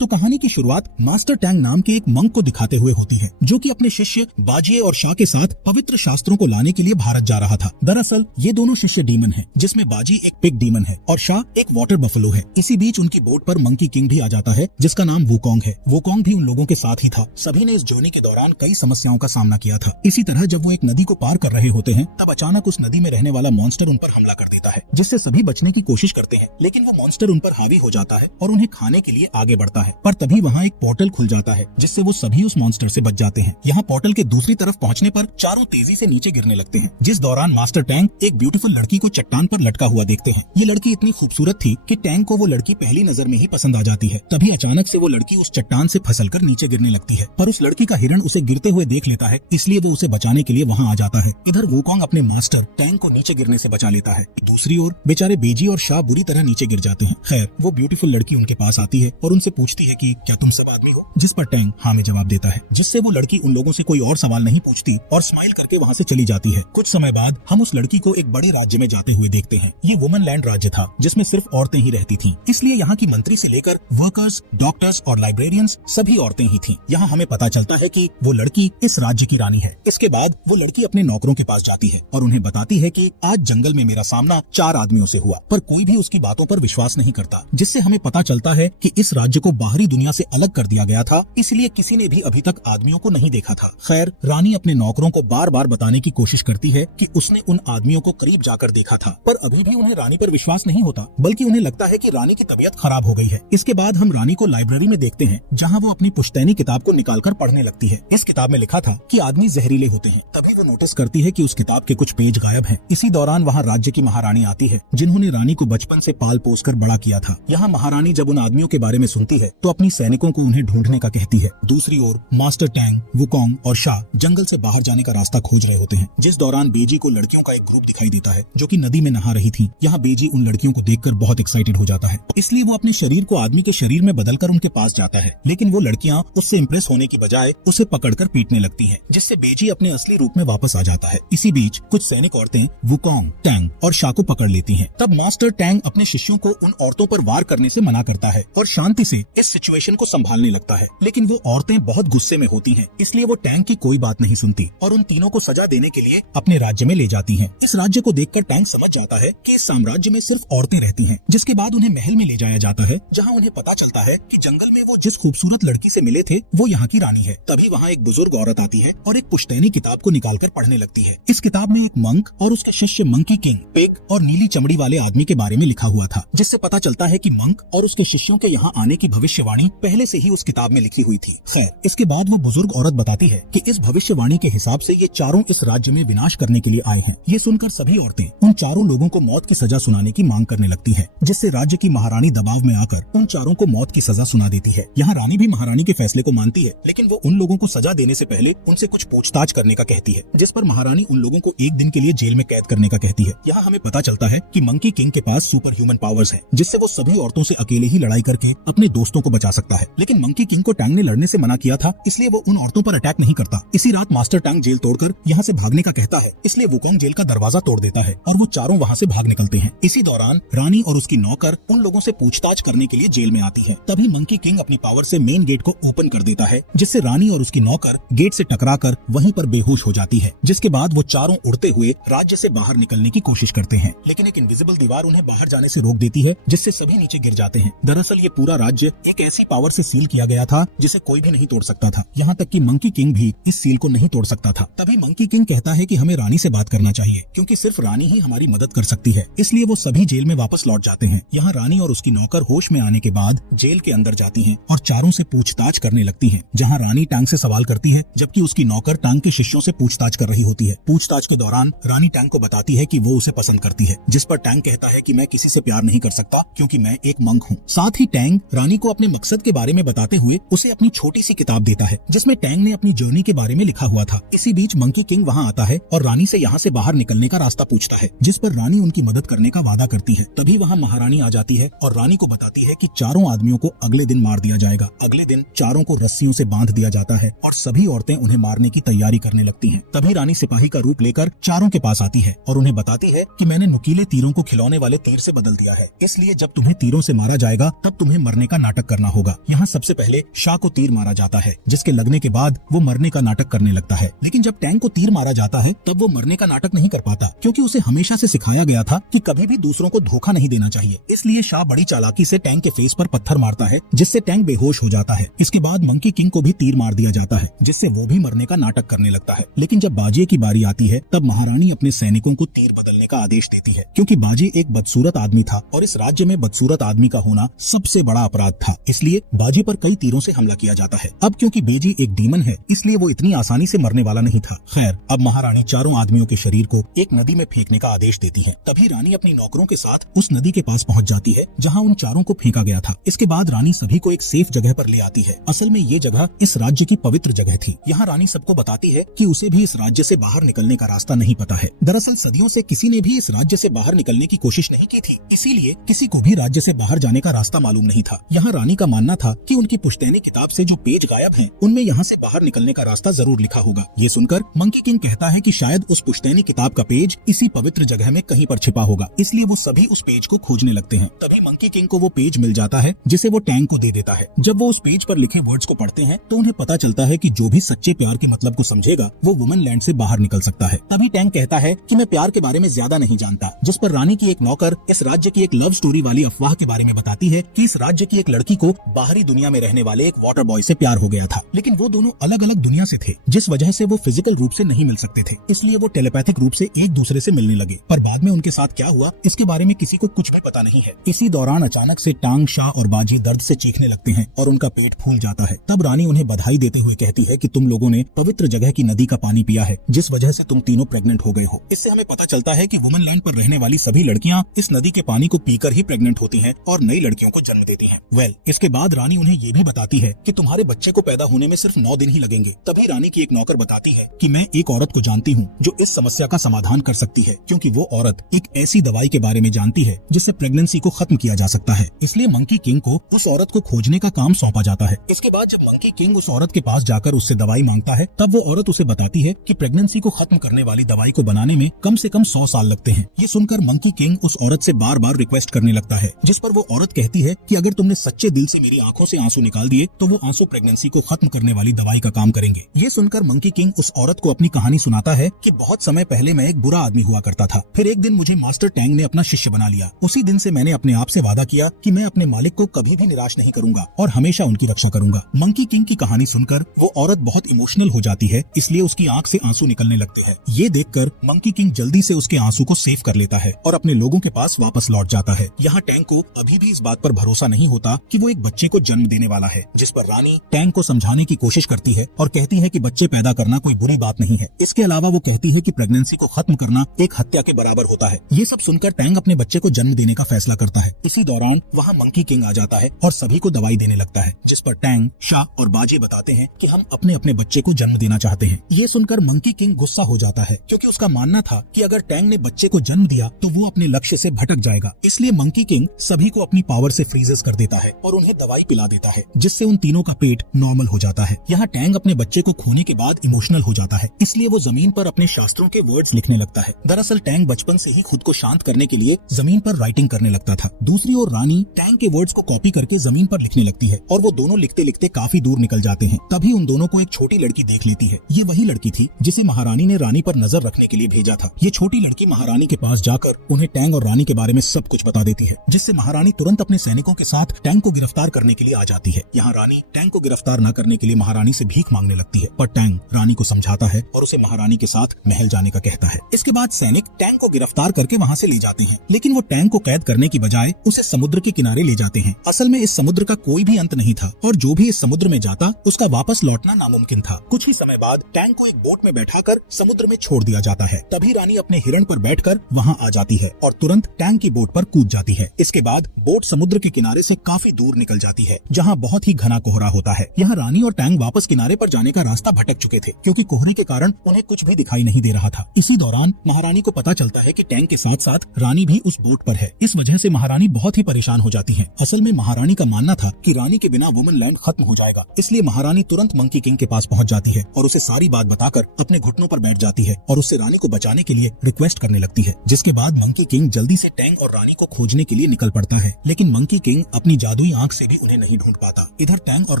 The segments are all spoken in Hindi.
तो कहानी की शुरुआत मास्टर टैंग नाम के एक मंक को दिखाते हुए होती है, जो कि अपने शिष्य बाजिए और शाह के साथ पवित्र शास्त्रों को लाने के लिए भारत जा रहा था। दरअसल ये दोनों शिष्य डीमन हैं, जिसमें बाजी एक पिग डीमन है और शाह एक वाटर बफलो है। इसी बीच उनकी बोट पर मंकी किंग भी आ जाता है, जिसका नाम वुकोंग है। वुकोंग भी उन लोगों के साथ ही था। सभी ने इस जर्नी के दौरान कई समस्याओं का सामना किया था। इसी तरह जब वो एक नदी को पार कर रहे होते हैं, तब अचानक उस नदी में रहने वाला मॉन्स्टर उन पर हमला कर देता है, जिससे सभी बचने की कोशिश करते हैं, लेकिन वो मॉन्स्टर उन पर हावी हो जाता है और उन्हें खाने के लिए आगे बढ़ता है। पर तभी वहाँ एक पोर्टल खुल जाता है, जिससे वो सभी उस मॉन्स्टर से बच जाते हैं। यहाँ पोर्टल के दूसरी तरफ पहुँचने पर चारों तेजी से नीचे गिरने लगते हैं, जिस दौरान मास्टर टैंग एक ब्यूटीफुल लड़की को चट्टान पर लटका हुआ देखते हैं। ये लड़की इतनी खूबसूरत थी कि टैंग को वो लड़की पहली नजर में ही पसंद आ जाती है। तभी अचानक से वो लड़की उस चट्टान से फिसलकर नीचे गिरने लगती है, पर उस लड़की का हिरण उसे गिरते हुए देख लेता है, इसलिए वो उसे बचाने के लिए वहाँ आ जाता है। इधर वुकोंग अपने मास्टर टैंग को नीचे गिरने से बचा लेता है। दूसरी ओर बेचारे बेजी और शाह बुरी तरह नीचे गिर जाते हैं। खैर, वो ब्यूटीफुल लड़की उनके पास आती है और उनसे पूछती है कि क्या तुम सब आदमी हो, जिस पर टैंग हाँ में जवाब देता है, जिससे वो लड़की उन लोगों से कोई और सवाल नहीं पूछती और स्माइल करके वहाँ से चली जाती है। कुछ समय बाद हम उस लड़की को एक बड़े राज्य में जाते हुए देखते हैं। ये वुमन लैंड राज्य था, जिसमें सिर्फ औरतें ही रहती थीं, इसलिए यहाँ की मंत्री से लेकर वर्कर्स, डॉक्टर्स और लाइब्रेरियंस सभी औरतें ही थीं। यहाँ हमें पता चलता है कि वो लड़की इस राज्य की रानी है। इसके बाद वो लड़की अपने नौकरों के पास जाती है और उन्हें बताती है कि आज जंगल में मेरा सामना 4 आदमियों से हुआ, पर कोई भी उसकी बातों पर विश्वास नहीं करता, जिससे हमें पता चलता है कि इस राज्य को बाहरी दुनिया से अलग कर दिया गया था, इसलिए किसी ने भी अभी तक आदमियों को नहीं देखा था। खैर, रानी अपने नौकरों को बार बार बताने की कोशिश करती है कि उसने उन आदमियों को करीब जाकर देखा था, पर अभी भी उन्हें रानी पर विश्वास नहीं होता, बल्कि उन्हें लगता है कि रानी की तबीयत खराब हो गई है। इसके बाद हम रानी को लाइब्रेरी में देखते हैं, जहाँ वो अपनी पुश्तैनी किताब को निकालकर पढ़ने लगती है। इस किताब में लिखा था कि आदमी जहरीले होते हैं। तभी वो नोटिस करती है कि उस किताब के कुछ पेज गायब हैं। इसी दौरान वहाँ राज्य की महारानी आती है, जिन्होंने रानी को बचपन से पाल पोस कर बड़ा किया था। यहाँ महारानी जब उन आदमियों के बारे में सुनती है, तो अपनी सैनिकों को उन्हें ढूंढने का कहती है। दूसरी ओर मास्टर टैंग, वुकोंग और शाह जंगल से बाहर जाने का रास्ता खोज रहे होते हैं, जिस दौरान बेजी को लड़कियों का एक ग्रुप दिखाई देता है, जो कि नदी में नहा रही थी। यहाँ बेजी उन लड़कियों को देखकर बहुत एक्साइटेड हो जाता है, इसलिए वो अपने शरीर को आदमी के शरीर में बदलकर उनके पास जाता है, लेकिन वो लड़कियाँ उससे इम्प्रेस होने की बजाय उसे पकड़कर पीटने लगती हैं, जिससे बेजी अपने असली रूप में वापस आ जाता है। इसी बीच कुछ सैनिक औरतें वुकोंग, टैंग और शाह को पकड़ लेती हैं। तब मास्टर टैंग अपने शिष्यों को उन औरतों पर वार करने से मना करता है और शांति से इस सिचुएशन को संभालने लगता है, लेकिन वो औरतें बहुत गुस्से में होती हैं, इसलिए वो टैंग की कोई बात नहीं सुनती और उन तीनों को सजा देने के लिए अपने राज्य में ले जाती हैं। इस राज्य को देखकर टैंग समझ जाता है कि इस साम्राज्य में सिर्फ औरतें रहती हैं, जिसके बाद उन्हें महल में ले जाया जाता है, जहाँ उन्हें पता चलता है कि जंगल में वो जिस खूबसूरत लड़की से मिले थे वो यहाँ की रानी है। तभी वहाँ एक बुजुर्ग औरत आती है और एक पुश्तैनी किताब को निकालकर पढ़ने लगती है। इस किताब में एक मंक और उसके शिष्य मंकी किंग, पिग और नीली चमड़ी वाले आदमी के बारे में लिखा हुआ था, जिससे पता चलता है कि मंक और उसके शिष्यों के यहाँ आने की भविष्यवाणी पहले से ही उस किताब में लिखी हुई थी। खैर, इसके बाद वो बुजुर्ग औरत बताती है कि इस भविष्यवाणी के हिसाब से ये चारों इस राज्य में विनाश करने के लिए आए हैं। ये सुनकर सभी औरतें उन चारों लोगों को मौत की सजा सुनाने की मांग करने लगती है, जिससे राज्य की महारानी दबाव में आकर उन चारों को मौत की सजा सुना देती है। यहाँ रानी भी महारानी के फैसले को मानती है, लेकिन वो उन लोगों को सजा देने से पहले उनसे कुछ पूछताछ करने का कहती है, जिस पर महारानी उन लोगों को 1 दिन के लिए जेल में कैद करने का कहती है। यहाँ हमें पता चलता है कि मंकी किंग के पास सुपर ह्यूमन पावर्स हैं, जिससे वो सभी औरतों से अकेले ही लड़ाई करके अपने दोस्तों को बचा सकता है। लेकिन मंकी किंग को टैंग ने लड़ने से मना किया था, इसलिए वो उन औरतों पर अटैक नहीं करता। इसी रात मास्टर टैंग जेल तोड़कर यहाँ से भागने का कहता है, इसलिए वुकोंग जेल का दरवाजा तोड़ देता है और वो चारों वहाँ से भाग निकलते हैं। इसी दौरान रानी और उसकी नौकर उन लोगों से पूछताछ करने के लिए जेल में आती है। तभी मंकी किंग अपनी पावर से मेन गेट को ओपन कर देता है, जिससे रानी और उसकी नौकर गेट से टकराकर वहीं पर बेहोश हो जाती है, जिसके बाद वो चारों उड़ते हुए राज्य से बाहर निकलने की कोशिश करते हैं, लेकिन एक इनविजिबल दीवार उन्हें बाहर जाने से रोक देती है, जिससे सभी नीचे गिर जाते हैं। दरअसल ये पूरा राज्य एक ऐसी पावर से सील किया गया था जिसे कोई भी नहीं तोड़ सकता था, यहाँ तक कि मंकी किंग भी इस सील को नहीं तोड़ सकता था। तभी मंकी किंग कहता है कि हमें रानी से बात करना चाहिए, क्योंकि सिर्फ रानी ही हमारी मदद कर सकती है। इसलिए वो सभी जेल में वापस लौट जाते हैं। यहाँ रानी और उसकी नौकर होश में आने के बाद जेल के अंदर जाती हैं और चारों से पूछताछ करने लगती हैं, जहाँ रानी टैंग से सवाल करती है, जबकि उसकी नौकर टैंग के शिष्यों से पूछताछ कर रही होती है। पूछताछ के दौरान रानी टैंग को बताती है कि वो उसे पसंद करती है, जिस पर टैंग कहता है कि मैं किसी से प्यार नहीं कर सकता, क्योंकि मैं एक मंक हूँ। साथ ही टैंग रानी को अपने मकसद के बारे में बताते हुए उसे अपनी छोटी सी किताब देता है, जिसमें टैंग ने अपनी जर्नी के बारे में लिखा हुआ था। इसी बीच मंकी किंग वहाँ आता है और रानी से यहाँ से बाहर निकलने का रास्ता पूछता है, जिस पर रानी उनकी मदद करने का वादा करती है। तभी वहाँ महारानी आ जाती है और रानी को बताती है कि चारों आदमियों को अगले दिन मार दिया जाएगा। अगले दिन चारों को रस्सियों से बांध दिया जाता है और सभी औरतें उन्हें मारने की तैयारी करने लगती हैं। तभी रानी सिपाही का रूप लेकर चारों के पास आती है और उन्हें बताती है कि मैंने नुकीले तीरों को खिलौने वाले तीर से बदल दिया है, इसलिए जब तुम्हें तीरों से मारा जाएगा तब तुम्हें मरने का नाटक करना होगा। यहाँ सबसे पहले शाह को तीर मारा जाता है, जिसके लगने के बाद वो मरने का नाटक करने लगता है। लेकिन जब टैंग को तीर मारा जाता है तब वो मरने का नाटक नहीं कर पाता, क्योंकि उसे हमेशा से सिखाया गया था कि कभी भी दूसरों को धोखा नहीं देना चाहिए। इसलिए शाह बड़ी चालाकी से टैंग के फेस पर पत्थर मारता है, जिससे टैंग बेहोश हो जाता है। इसके बाद मंकी किंग को भी तीर मार दिया जाता है, जिससे वो भी मरने का नाटक करने लगता है। लेकिन जब बाजिए की बारी आती है तब महारानी अपने सैनिकों को तीर बदलने का आदेश देती है, क्योंकि बाजी एक बदसूरत आदमी था और इस राज्य में बदसूरत आदमी का होना सबसे बड़ा अपराध था। इसलिए बाजी पर कई तीरों से हमला किया जाता है। अब क्योंकि बेजी एक डीमन है, इसलिए वो इतनी आसानी से मरने वाला नहीं था। खैर, अब महारानी चारों आदमियों के शरीर को एक नदी में फेंकने का आदेश देती है। तभी रानी अपनी नौकरों के साथ उस नदी के पास पहुंच जाती है जहां उन चारों को फेंका गया था। इसके बाद रानी सभी को एक सेफ जगह पर ले आती है। असल में ये जगह इस राज्य की पवित्र जगह थी। यहाँ रानी सबको बताती है कि उसे भी इस राज्य से बाहर निकलने का रास्ता नहीं पता है। दरअसल सदियों से किसी ने भी इस राज्य से बाहर निकलने की कोशिश नहीं की थी, इसीलिए किसी को भी राज्य से बाहर जाने का रास्ता मालूम नहीं था। यहाँ रानी का मानना था कि उनकी पुश्तैनी किताब से जो पेज गायब हैं, उनमें यहाँ से बाहर निकलने का रास्ता जरूर लिखा होगा। ये सुनकर मंकी किंग कहता है कि शायद उस पुश्तैनी किताब का पेज इसी पवित्र जगह में कहीं पर छिपा होगा, इसलिए वो सभी उस पेज को खोजने लगते हैं। तभी मंकी किंग को वो पेज मिल जाता है, जिसे वो टैंग को दे देता है। जब वो उस पेज पर लिखे वर्ड्स को पढ़ते हैं तो उन्हें पता चलता है कि जो भी सच्चे प्यार के मतलब को समझेगा वो वुमन लैंड से बाहर निकल सकता है। तभी टैंग कहता है कि मैं प्यार के बारे में ज्यादा नहीं जानता, जिस पर रानी की एक नौकर इस राज्य की एक लव स्टोरी वाली अफवाह के बारे में बताती है कि इस राज्य की एक लड़की को बाहरी दुनिया में रहने वाले एक वाटर बॉय से प्यार हो गया था, लेकिन वो दोनों अलग अलग दुनिया से थे, जिस वजह से वो फिजिकल रूप से नहीं मिल सकते थे। इसलिए वो टेलीपैथिक रूप से एक दूसरे से मिलने लगे, पर बाद में उनके साथ क्या हुआ इसके बारे में किसी को कुछ भी पता नहीं है। इसी दौरान अचानक से टांग, शाह और बाजी दर्द से चीखने लगते हैं और उनका पेट फूल जाता है। तब रानी उन्हें बधाई देते हुए कहती है कि तुम लोगों ने पवित्र जगह की नदी का पानी पिया है, जिस वजह से तुम तीनों प्रेग्नेंट हो गए हो। इससे हमें पता चलता है कि वुमन लैंड पर रहने वाली सभी लड़कियां इस नदी के पानी को पीकर ही प्रेग्नेंट होती हैं और नई लड़कियों को जन्म देती हैं। इसके बाद रानी उन्हें ये भी बताती है कि तुम्हारे बच्चे को पैदा होने में सिर्फ 9 दिन ही लगेंगे। तभी रानी की एक नौकर बताती है कि मैं एक औरत को जानती हूँ जो इस समस्या का समाधान कर सकती है, क्योंकि वो औरत एक ऐसी दवाई के बारे में जानती है जिससे प्रेगनेंसी को खत्म किया जा सकता है। इसलिए मंकी किंग को उस औरत को खोजने का काम सौंपा जाता है। इसके बाद जब मंकी किंग उस औरत के पास जाकर उससे दवाई मांगता है, तब वो औरत उसे बताती है कि प्रेगनेंसी को खत्म करने वाली दवाई को बनाने में कम से कम 100 साल लगते हैं। ये सुनकर मंकी किंग उस औरत से बार बार रिक्वेस्ट करने लगता है, जिस पर वो औरत कहती है कि अगर तुमने सच्चे दिल से मेरी आंखों से आंसू निकाल दिए तो वो आंसू प्रेगनेंसी को खत्म करने वाली दवाई का काम करेंगे। ये सुनकर मंकी किंग उस औरत को अपनी कहानी सुनाता है कि बहुत समय पहले मैं एक बुरा आदमी हुआ करता था, फिर एक दिन मुझे मास्टर टैंग ने अपना शिष्य बना लिया। उसी दिन से मैंने अपने आप से वादा किया कि मैं अपने मालिक को कभी भी निराश नहीं करूंगा और हमेशा उनकी रक्षा करूंगा। मंकी किंग की कहानी सुनकर वो औरत बहुत इमोशनल हो जाती है, इसलिए उसकी आंख से आंसू निकलने लगते हैं। ये देखकर मंकी किंग जल्दी से उसके आंसू को सेव कर लेता है और अपने लोगों के पास वापस लौट जाता है। यहाँ टैंग को अभी भी इस बात पर भरोसा नहीं होता कि वो एक बच्चे को जन्म देने वाला है, जिस पर रानी टैंग को समझाने की कोशिश करती है और कहती है कि बच्चे पैदा करना कोई बुरी बात नहीं है। इसके अलावा वो कहती है कि प्रेगनेंसी को खत्म करना एक हत्या के बराबर होता है। ये सब सुनकर टैंग अपने बच्चे को जन्म देने का फैसला करता है। इसी दौरान वहाँ मंकी किंग आ जाता है और सभी को दवाई देने लगता है, जिस पर टैंग, शाह और बाजे बताते हैं कि हम अपने अपने बच्चे को जन्म देना चाहते हैं। ये सुनकर मंकी किंग गुस्सा हो जाता है, क्योंकि उसका मानना था कि अगर टैंग ने बच्चे को जन्म दिया तो वो अपने लक्ष्य से भटक जाएगा। इसलिए मंकी किंग सभी को अपनी पावर से फ्रीजेस कर देता है और उन्हें दवाई पिला देता है, जिससे उन तीनों का पेट नॉर्मल हो जाता है। यहाँ टैंग अपने बच्चे को खोने के बाद इमोशनल हो जाता है, इसलिए वो जमीन पर अपने शास्त्रों के वर्ड्स लिखने लगता है। दरअसल टैंग बचपन से ही खुद को शांत करने के लिए जमीन पर राइटिंग करने लगता था। दूसरी ओर रानी टैंग के वर्ड्स को कॉपी करके जमीन पर लिखने लगती है और वो दोनों लिखते लिखते काफी दूर निकल जाते हैं। तभी उन दोनों को एक छोटी लड़की देख लेती है। ये वही लड़की थी जिसे महारानी ने रानी पर नजर रखने के लिए भेजा था। ये छोटी लड़की महारानी के पास जाकर उन्हें टैंग और रानी के बारे में सब कुछ बता देती है, जिससे महारानी तुरंत अपने सैनिकों के साथ टैंग को गिरफ्तार करने के लिए आ जाती है। यहाँ रानी टैंग को गिरफ्तार न करने के लिए महारानी से भीख मांगने लगती है, पर टैंग रानी को समझाता है और उसे महारानी के साथ महल जाने का कहता है। इसके बाद सैनिक टैंग को गिरफ्तार करके वहाँ से ले जाते हैं, लेकिन वो टैंग को कैद करने की बजाय उसे समुद्र के किनारे ले जाते हैं। असल में इस समुद्र का कोई भी अंत नहीं था और जो भी इस समुद्र में जाता उसका वापस लौटना नामुमकिन था। कुछ ही समय बाद टैंग को एक बोट में बैठाकर समुद्र में छोड़ दिया जाता है। तभी रानी अपने हिरण पर बैठकर वहाँ आ जाती है और तुरंत टैंग की बोट पर कूद जाती है। इसके बाद बोट समुद्र के किनारे से काफी दूर निकल जाती है, जहाँ बहुत ही घना कोहरा होता है। यहाँ रानी और टैंग वापस किनारे पर जाने का रास्ता भटक चुके थे, क्योंकि कोहरे के कारण उन्हें कुछ भी दिखाई नहीं दे रहा था। इसी दौरान महारानी को पता चलता है कि टैंग के साथ साथ रानी भी उस बोट पर है। इस वजह से महारानी बहुत ही परेशान हो जाती है। असल में महारानी का मानना था कि रानी के बिना वुमन लैंड खत्म हो जाएगा, इसलिए महारानी तुरंत मंकी किंग के पास पहुँच जाती है और उसे सारी बात बताकर अपने घुटनों पर बैठ जाती है और उससे रानी को बचाने के लिए रिक्वेस्ट करने लगती है। जिसके बाद मंकी किंग जल्दी से टैंग और रानी को खोजने के लिए निकल पड़ता है, लेकिन मंकी किंग अपनी जादुई आंख से भी उन्हें नहीं ढूंढ पाता। इधर टैंग और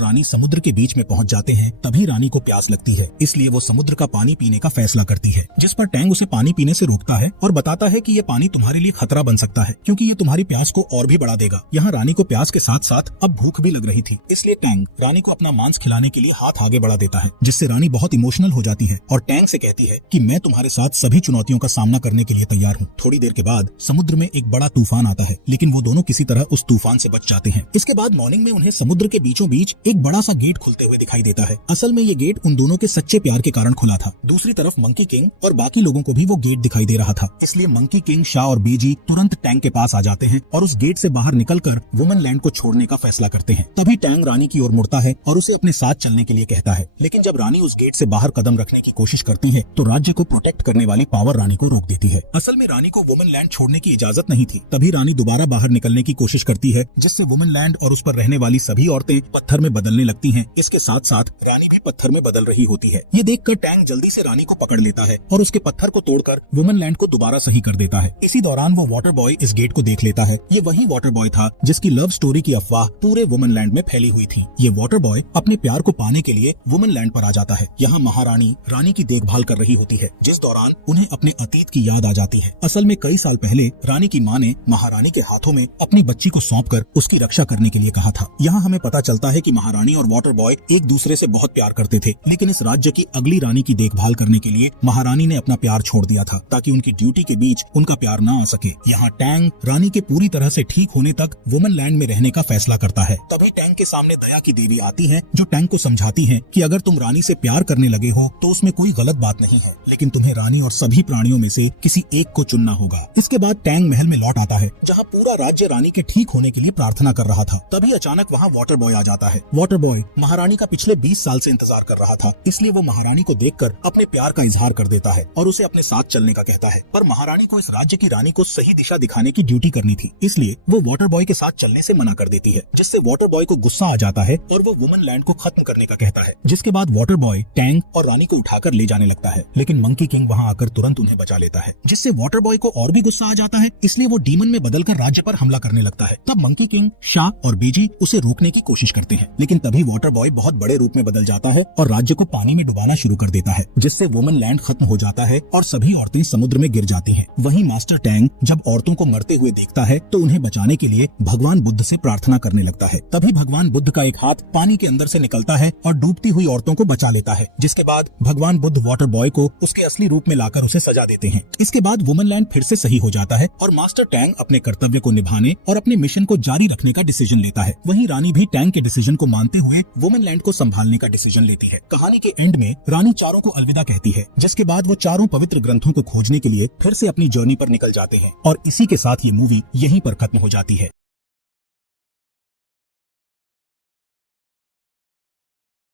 रानी समुद्र के बीच में पहुंच जाते हैं। तभी रानी को प्यास लगती है, इसलिए वो समुद्र का पानी पीने का फैसला करती है, जिस पर टैंग उसे पानी पीने से रोकता है और बताता है कि ये पानी तुम्हारे लिए खतरा बन सकता है, क्योंकि ये तुम्हारी प्यास को और भी बढ़ा देगा। यहाँ रानी को प्यास के साथ साथ अब भूख भी लग रही थी, इसलिए टैंग रानी को अपना मांस खिलाने के लिए हाथ आगे बढ़ा देता है, जिससे रानी बहुत इमोशनल हो जाती है और टैंग से कहती है कि मैं तुम्हारे साथ सभी चुनौतियों का सामना करने के लिए तैयार हूँ। थोड़ी देर के बाद समुद्र में एक बड़ा तूफान आता है, लेकिन वो दोनों किसी तरह उस तूफान से बच जाते हैं। इसके बाद मॉर्निंग में उन्हें समुद्र के बीचों बीच एक बड़ा सा गेट खुलते हुए दिखाई देता है। असल में ये गेट उन दोनों के सच्चे प्यार के कारण खुला था। दूसरी तरफ मंकी किंग और बाकी लोगों को भी वो गेट दिखाई दे रहा था, इसलिए मंकी किंग, शाह और बीजी तुरंत टैंग के पास आ जाते हैं और उस गेट से बाहर निकलकर वुमन लैंड को छोड़ने का फैसला करते हैं। तभी टैंग रानी की ओर मुड़ता है और उसे अपने साथ चलने के लिए कहता है, लेकिन जब रानी उस गेट से बाहर कदम रखने की कोशिश करती है तो राज्य को प्रोटेक्ट करने वाली पावर रानी को रोक देती है। असल में रानी को वुमन लैंड छोड़ने की इजाजत नहीं थी। तभी रानी दोबारा बाहर निकलने की कोशिश करती है, जिससे वुमन लैंड और उस पर रहने वाली सभी औरतें पत्थर में बदलने लगती हैं। इसके साथ साथ रानी भी पत्थर में बदल रही होती है। ये देखकर टैंग जल्दी से रानी को पकड़ लेता है और उसके पत्थर को तोड़कर वुमन लैंड को दोबारा सही कर देता है। इसी दौरान वो वाटर बॉय इस गेट को देख लेता है। ये वही वाटर बॉय था जिसकी लव स्टोरी की अफवाह पूरे वुमन लैंड में फैली हुई थी। ये वाटर बॉय अपने प्यार को पाने के लिए वुमन लैंड पर आ जाता है। यहाँ महारानी रानी की देखभाल कर रही होती है, जिस दौरान उन्हें अपने अतीत की याद आ जाती है। असल में कई साल पहले रानी की माँ ने महारानी के हाथों में अपनी बच्ची को सौंपकर उसकी रक्षा करने के लिए कहा था। यहाँ हमें पता चलता है कि महारानी और वाटर बॉय एक दूसरे से बहुत प्यार करते थे, लेकिन इस राज्य की अगली रानी की देखभाल करने के लिए महारानी ने अपना प्यार छोड़ दिया था, ताकि उनकी ड्यूटी के बीच उनका प्यार न आ सके। यहाँ टैंग रानी के पूरी तरह से ठीक होने तक वुमन लैंड में रहने का फैसला करता है। तभी टैंग के सामने दया की देवी आती है, जो टैंग को समझाती है कि अगर तुम रानी से प्यार करने लगे हो तो उसमें कोई गलत बात नहीं है, लेकिन तुम्हें रानी और सभी प्राणियों में से किसी एक को चुनना होगा। इसके बाद टैंग महल में लौट आता है, जहाँ पूरा राज्य रानी के ठीक होने के लिए प्रार्थना कर रहा था। तभी अचानक वहाँ वाटर बॉय आ जाता है। वाटर बॉय महारानी का पिछले 20 साल से इंतजार कर रहा था, इसलिए वो महारानी को देखकर अपने प्यार का इजहार कर देता है और उसे अपने साथ चलने का कहता है। पर महारानी को इस राज्य की रानी को सही दिशा दिखाने की ड्यूटी करनी थी, इसलिए वो वाटर बॉय के साथ चलने से मना कर देती है, जिससे वाटर बॉय को गुस्सा आ जाता है और वो वुमन लैंड को खत्म करने का कहता है। जिसके बाद वाटर बॉय टैंग और रानी को उठाकर ले जाने लगता है, लेकिन मंकी किंग वहाँ आकर तुरंत उन्हें बचा लेता है, जिससे वाटर बॉय को और भी गुस्सा आ जाता है, इसलिए वो डीमन में बदलकर राज्य पर हमला करने लगता है। तब मंकी किंग, शाह और बीजी उसे रोकने की कोशिश करते हैं, लेकिन तभी वाटर बॉय बहुत बड़े रूप में बदल जाता है और राज्य को पानी में डुबाना शुरू कर देता है, जिससे वुमन लैंड खत्म हो जाता है और सभी औरतें समुद्र में गिर जाती हैं। वहीं मास्टर टैंग जब औरतों को मरते हुए देखता है तो उन्हें बचाने के लिए भगवान बुद्ध से प्रार्थना करने लगता है। तभी भगवान बुद्ध का एक हाथ पानी के अंदर से निकलता है और डूबती हुई औरतों को बचा लेता है, जिसके बाद भगवान बुद्ध वाटर बॉय को उसके असली रूप में लाकर उसे सजा देते हैं। इसके बाद वुमन लैंड फिर से सही हो जाता है और मास्टर टैंग अपने कर्तव्य को निभाने और अपने मिशन को जारी रखने का डिसीजन लेता है। वहीं रानी भी टैंग के डिसीजन को मानते हुए वुमन लैंड को संभालने का डिसीजन लेती है। कहानी के एंड में रानी चारों को अलविदा कहती है, जिसके बाद वो चारों पवित्र ग्रंथों को खोजने के लिए फिर से अपनी जर्नी पर निकल जाते हैं और इसी के साथ ये मूवी यहीं पर खत्म हो जाती है।